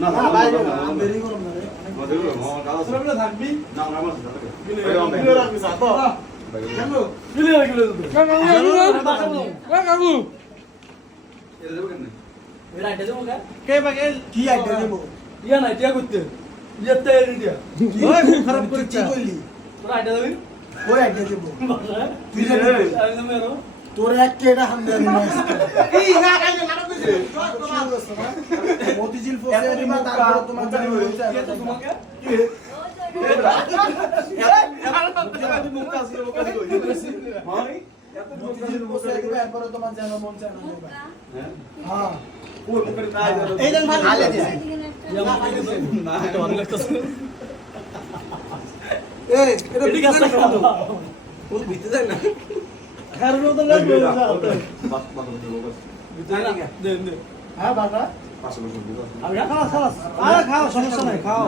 না না বাইরে দেরি করব না রে মধ্যে মামা কাজ আছে থাকবি না না আমার সাথে গিলে রাখবি সাথে কেন গিলে কাকু এর দেব কেন এর আইডা দেব কে বাগেল কি আইডা দেব ইয়া না টিয়া করতে ইয়াতে এর দিয়া ওই খুব খারাপ করে কি কইলি তোর আইডা দেবি ওই আইডা দেব তুই আমি মেরো তোর এক কেডা হামদে আমি এই না কাইলে নাটক দিছে মতিঝিল ফসে দিবা তারপর তোমার জানি হইছে তো তোমাকে কি এত মুখ কাজ করে কাজ কইছি ভাই এত মতিঝিল ফসে দিবা এরপর তোমার জানি মন চায় না হ্যাঁ হ্যাঁ ওর মুখে তাই এই দেন ভালো খালে দে না এটা ভালো লাগতেছে এই এটা ঠিক আছে ওর ভিতরে যায় না খারুন তো লাগবে বাস বাস দে দে হ্যাঁ বাবা পাশে বসে আমি খাওয়া খাওয়া আরে খাওয়া সমস্যা নাই খাও